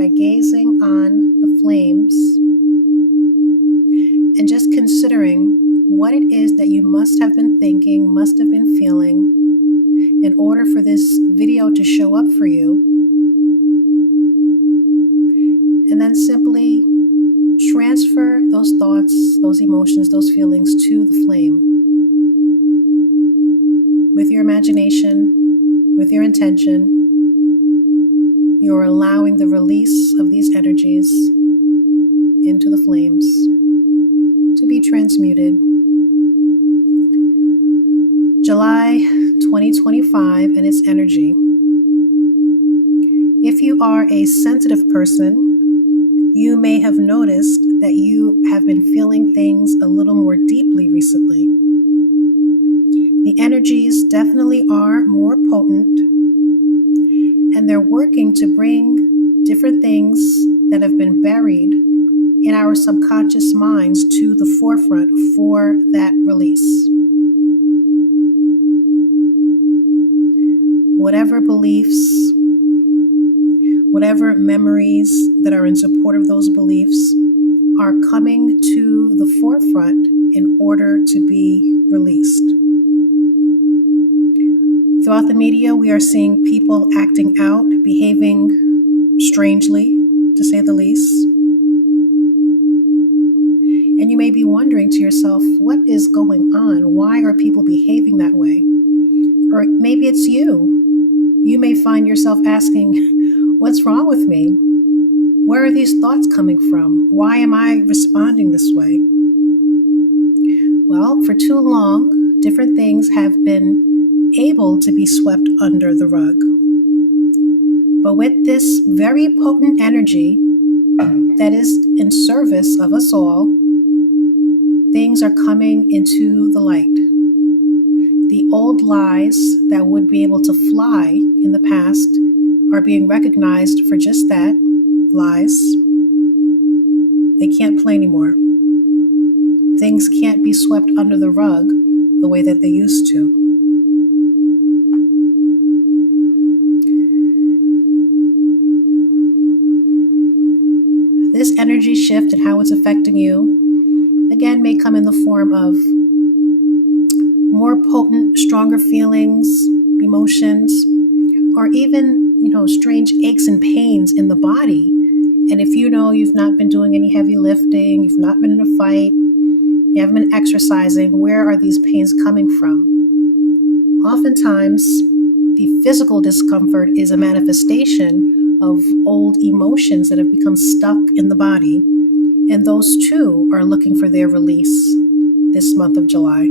by gazing on the flames and just considering what it is that you must have been thinking, must have been feeling in order for this video to show up for you. And then simply transfer those thoughts, those emotions, those feelings to the flame. With your imagination, with your intention, you're allowing the release of these energies into the flames to be transmuted. July 2025 and its energy. If you are a sensitive person, you may have noticed that you have been feeling things a little more deeply recently. The energies definitely are more potent, and they're working to bring different things that have been buried in our subconscious minds to the forefront for that release. Whatever beliefs, whatever memories that are in support of those beliefs are coming to the forefront in order to be released. Throughout the media, we are seeing people acting out, behaving strangely, to say the least. And you may be wondering to yourself, what is going on? Why are people behaving that way? Or maybe it's you. You may find yourself asking, what's wrong with me? Where are these thoughts coming from? Why am I responding this way? Well, for too long, different things have been able to be swept under the rug. But with this very potent energy that is in service of us all, things are coming into the light. The old lies that would be able to fly in the past are being recognized for just that, lies. They can't play anymore. Things can't be swept under the rug the way that they used to. This energy shift and how it's affecting you, again, may come in the form of more potent, stronger feelings, emotions, or even, strange aches and pains in the body. And if you've not been doing any heavy lifting, you've not been in a fight, you haven't been exercising, where are these pains coming from? Oftentimes, the physical discomfort is a manifestation of old emotions that have become stuck in the body, and those too are looking for their release this month of July.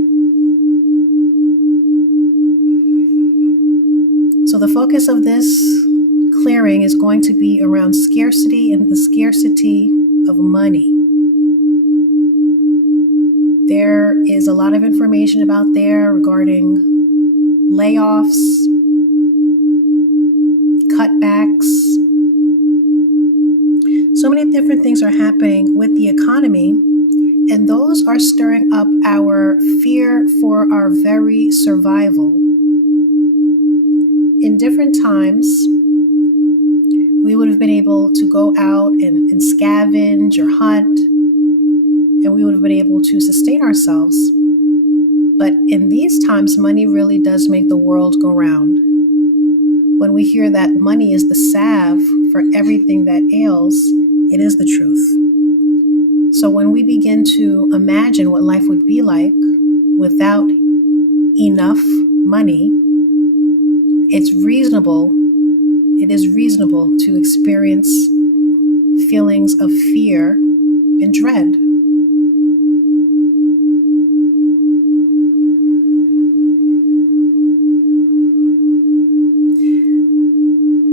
So the focus of this clearing is going to be around scarcity and the scarcity of money. There is a lot of information about there regarding layoffs, cutbacks. So many different things are happening with the economy, and those are stirring up our fear for our very survival. In different times, we would have been able to go out and scavenge or hunt, and we would have been able to sustain ourselves. But in these times, money really does make the world go round. When we hear that money is the salve for everything that ails, it is the truth. So when we begin to imagine what life would be like without enough money, it is reasonable to experience feelings of fear and dread.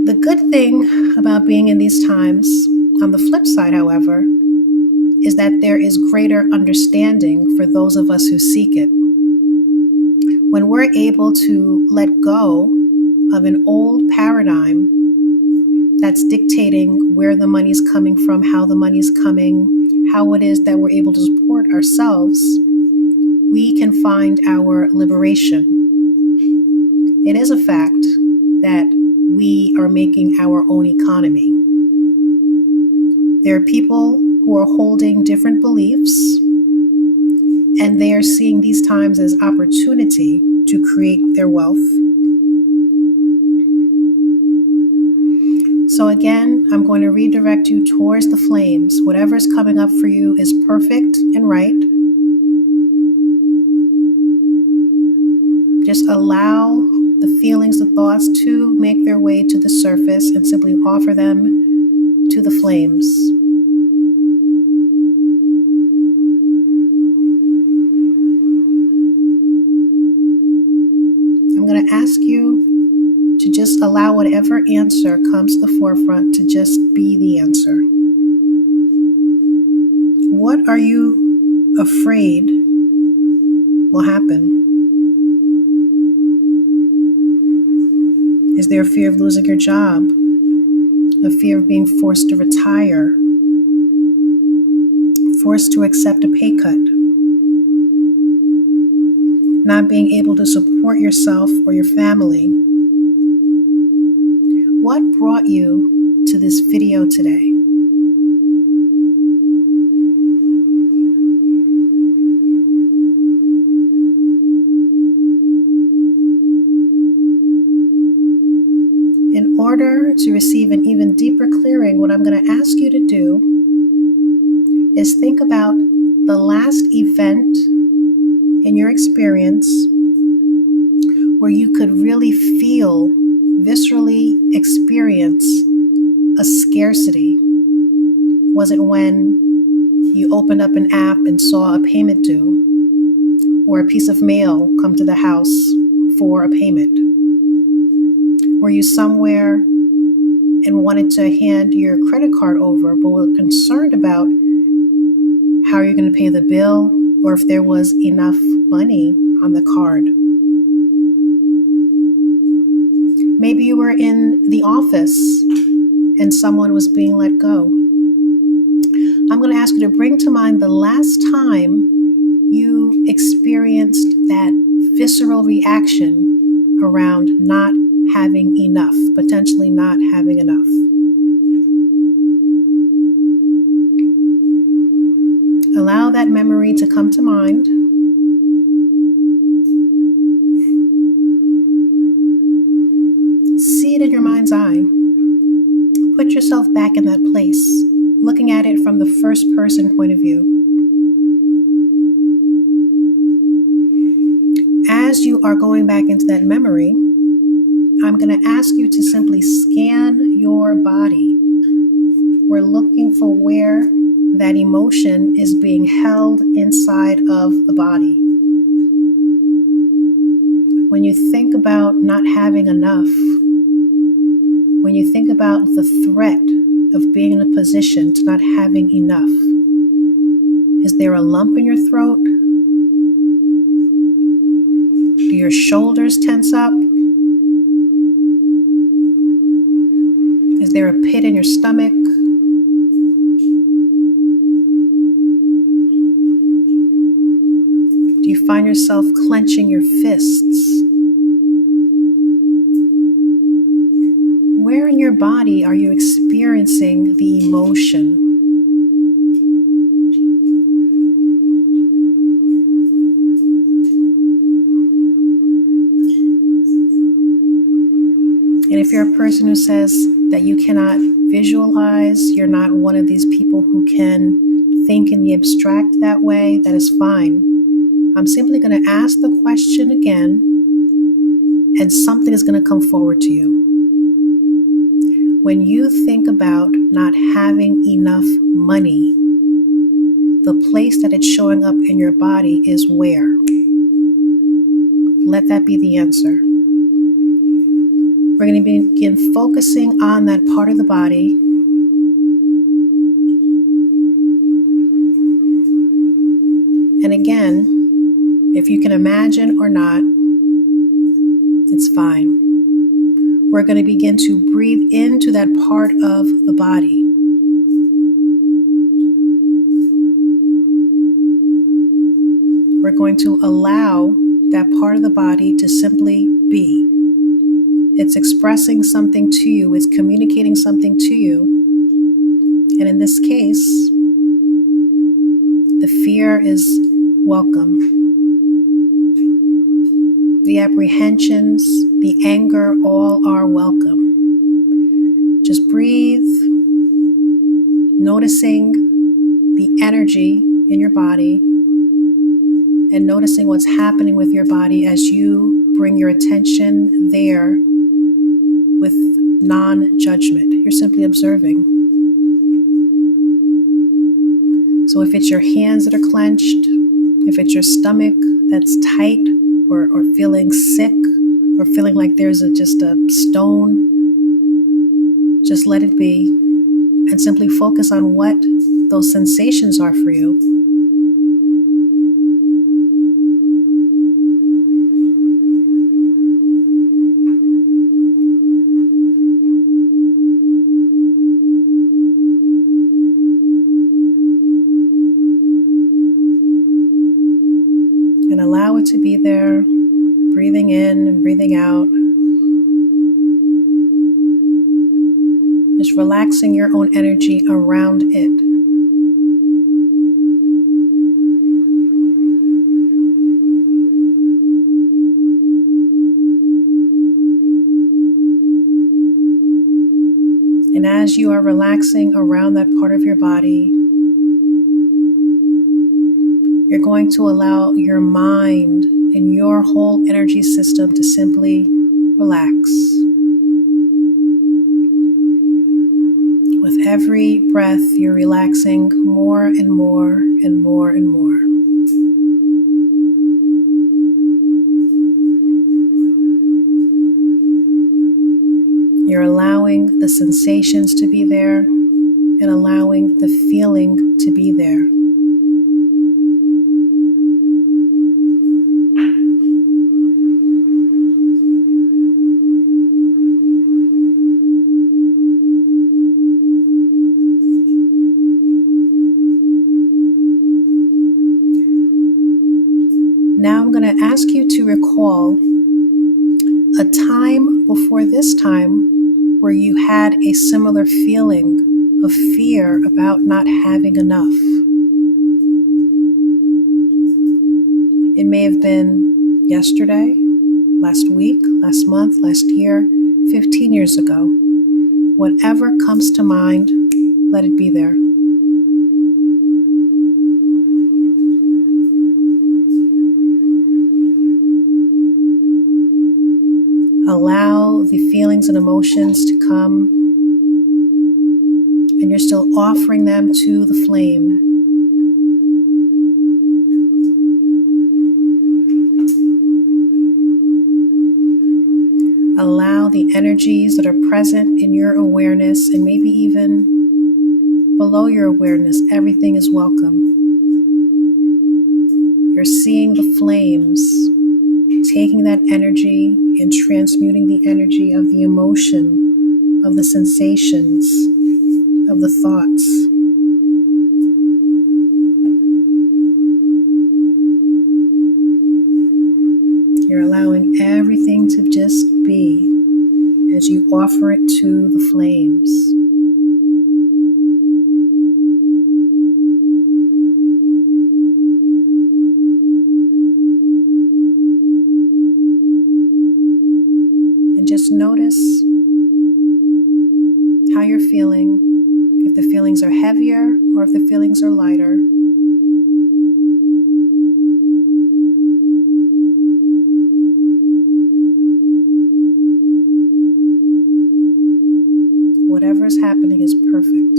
The good thing about being in these times, on the flip side, however, is that there is greater understanding for those of us who seek it. When we're able to let go of an old paradigm that's dictating where the money's coming from, how the money's coming, how it is that we're able to support ourselves, we can find our liberation. It is a fact that we are making our own economy. There are people who are holding different beliefs, and they are seeing these times as opportunity to create their wealth. So again, I'm going to redirect you towards the flames. Whatever is coming up for you is perfect and right. Just allow the feelings, the thoughts to make their way to the surface and simply offer them to the flames. I'm going to ask you to just allow whatever answer comes to the forefront to just be the answer. What are you afraid will happen? Is there a fear of losing your job? A fear of being forced to retire? Forced to accept a pay cut? Not being able to support yourself or your family? What brought you to this video today? In order to receive an even deeper clearing, what I'm going to ask you to do is think about the last event in your experience where you could really feel, viscerally experience a scarcity. Was it when you opened up an app and saw a payment due, or a piece of mail come to the house for a payment? Were you somewhere and wanted to hand your credit card over, but were concerned about how you're going to pay the bill or if there was enough money on the card? Maybe you were in the office and someone was being let go. I'm going to ask you to bring to mind the last time you experienced that visceral reaction around not having enough, potentially not having enough. Allow that memory to come to mind. See it in your mind's eye. Put yourself back in that place, looking at it from the first person point of view. As you are going back into that memory, I'm going to ask you to simply scan your body. We're looking for where that emotion is being held inside of the body. When you think about not having enough, when you think about the threat of being in a position to not having enough, is there a lump in your throat? Do your shoulders tense up? Is there a pit in your stomach? Do you find yourself clenching your fists? Where in your body are you experiencing the emotion? And if you're a person who says that you cannot visualize, you're not one of these people who can think in the abstract that way, that is fine. I'm simply going to ask the question again, and something is going to come forward to you. When you think about not having enough money, the place that it's showing up in your body is where? Let that be the answer. We're going to begin focusing on that part of the body. And again, if you can imagine or not, it's fine. We're going to begin to breathe into that part of the body. We're going to allow that part of the body to simply be. It's expressing something to you. It's communicating something to you. And in this case, the fear is welcome. The apprehensions, the anger, all are welcome. Just breathe, noticing the energy in your body and noticing what's happening with your body as you bring your attention there with non-judgment. You're simply observing. So if it's your hands that are clenched, if it's your stomach that's tight or feeling sick or feeling like there's just a stone, just let it be and simply focus on what those sensations are for you. And allow it to be there, breathing in and breathing out. Just relaxing your own energy around it. And as you are relaxing around that part of your body, you're going to allow your mind and your whole energy system to simply relax. With every breath, you're relaxing more and more and more and more. You're allowing the sensations to be there and allowing the feeling to be there. Now I'm going to ask you to recall a time before this time where you had a similar feeling of fear about not having enough. It may have been yesterday, last week, last month, last year, 15 years ago. Whatever comes to mind, let it be there. Allow the feelings and emotions to come, and you're still offering them to the flame. Allow the energies that are present in your awareness and maybe even below your awareness, everything is welcome. You're seeing the flames, taking that energy and transmuting the energy of the emotion, of the sensations, of the thoughts. You're allowing everything to just be as you offer it to the flames. And just notice how you're feeling, if the feelings are heavier or if the feelings are lighter. Whatever is happening is perfect.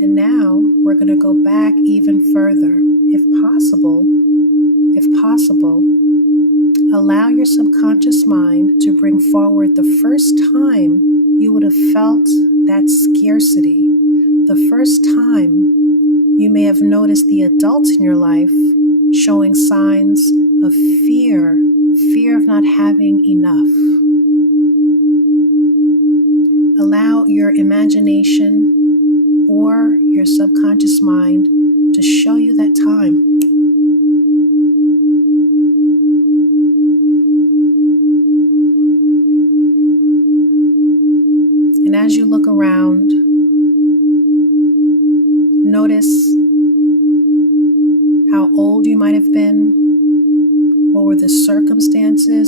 And now we're going to go back even further. If possible, allow your subconscious mind to bring forward the first time you would have felt that scarcity, the first time you may have noticed the adults in your life showing signs of fear of not having enough. Allow your imagination or your subconscious mind to show you that time.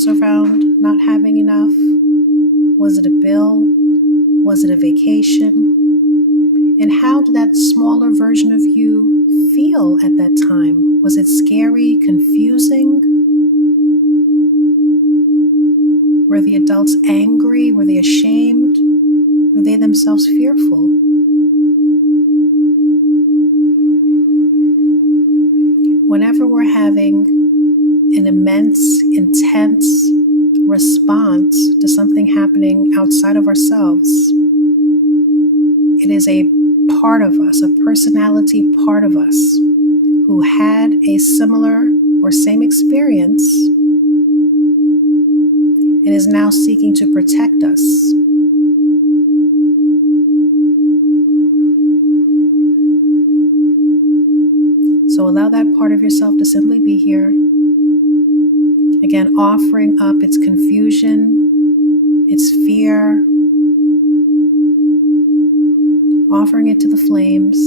experience around not having enough? Was it a bill? Was it a vacation? And how did that smaller version of you feel at that time? Was it scary, confusing? Were the adults angry? Were they ashamed? Were they themselves fearful? Whenever we're having an immense, intense response to something happening outside of ourselves, it is a part of us, a personality part of us, who had a similar or same experience and is now seeking to protect us. So allow that part of yourself to simply be here. Again, offering up its confusion, its fear, offering it to the flames.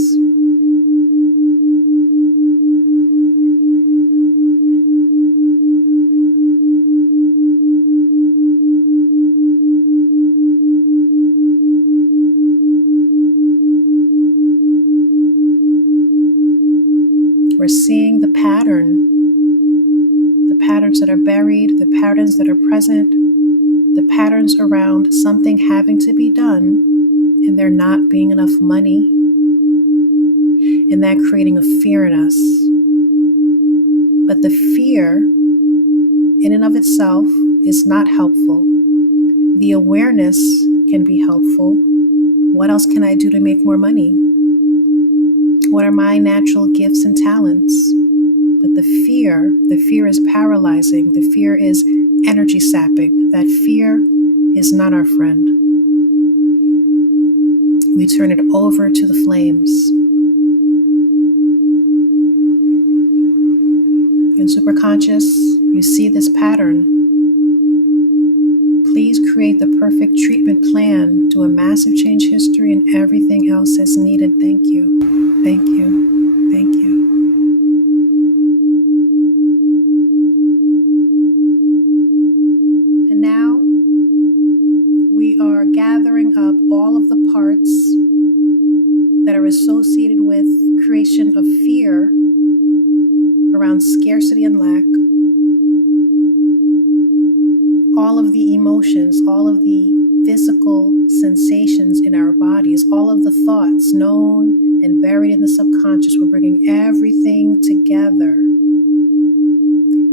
We're seeing the patterns that are buried, the patterns that are present, the patterns around something having to be done and there not being enough money, and that creating a fear in us. But the fear in and of itself is not helpful. The awareness can be helpful. What else can I do to make more money? What are my natural gifts and talents? But the fear is paralyzing. The fear is energy sapping. That fear is not our friend. We turn it over to the flames. In superconscious, you see this pattern. Please create the perfect treatment plan. Do a massive change history and everything else as needed. Thank you. Thank you. Thank you. And now we are gathering up all of the parts that are associated with creation of fear around scarcity and lack. All of the emotions, all of the physical sensations in our bodies, all of the thoughts known and buried in the subconscious. We're bringing everything together.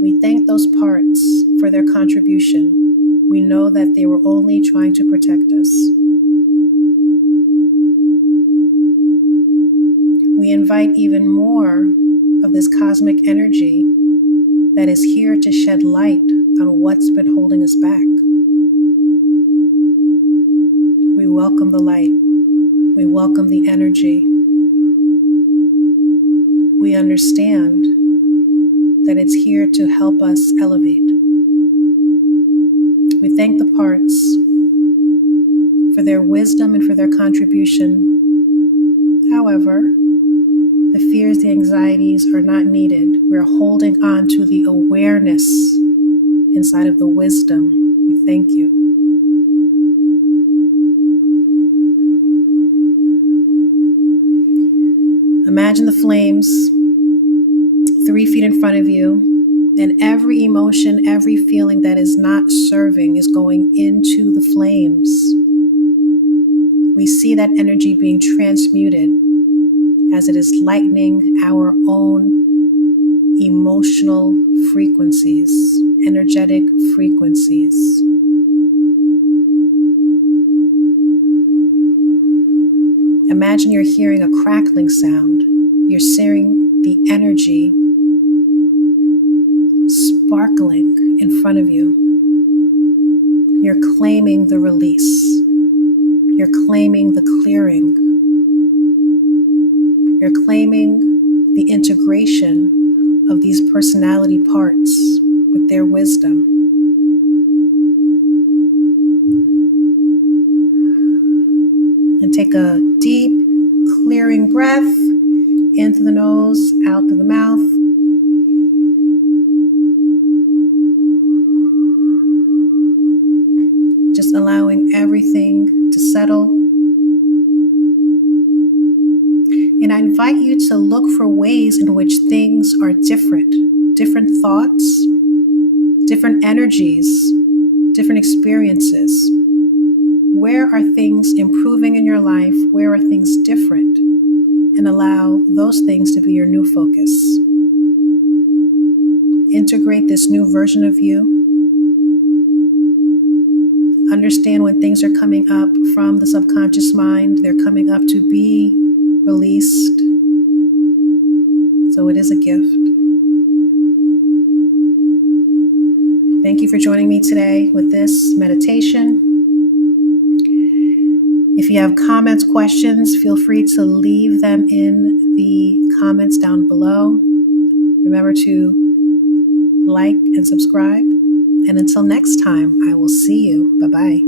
We thank those parts for their contribution. We know that they were only trying to protect us. We invite even more of this cosmic energy that is here to shed light on what's been holding us back. We welcome the light. We welcome the energy. We understand that it's here to help us elevate. We thank the parts for their wisdom and for their contribution. However, the fears, the anxieties are not needed. We're holding on to the awareness inside of the wisdom. We thank you. Imagine the flames 3 feet in front of you, and every emotion, every feeling that is not serving is going into the flames. We see that energy being transmuted as it is lightening our own emotional frequencies, energetic frequencies. Imagine you're hearing a crackling sound. You're seeing the energy sparkling in front of you. You're claiming the release. You're claiming the clearing. You're claiming the integration of these personality parts with their wisdom. And take a deep, clearing breath in through the nose, out through the mouth. Just allowing everything to settle. And I invite you to look for ways in which things are different. Different thoughts, different energies, different experiences. Where are things improving in your life? Where are things different? And allow those things to be your new focus. Integrate this new version of you. Understand when things are coming up from the subconscious mind, they're coming up to be released. So it is a gift. Thank you for joining me today with this meditation. If you have comments, questions, feel free to leave them in the comments down below. Remember to like and subscribe. And until next time, I will see you. Bye-bye.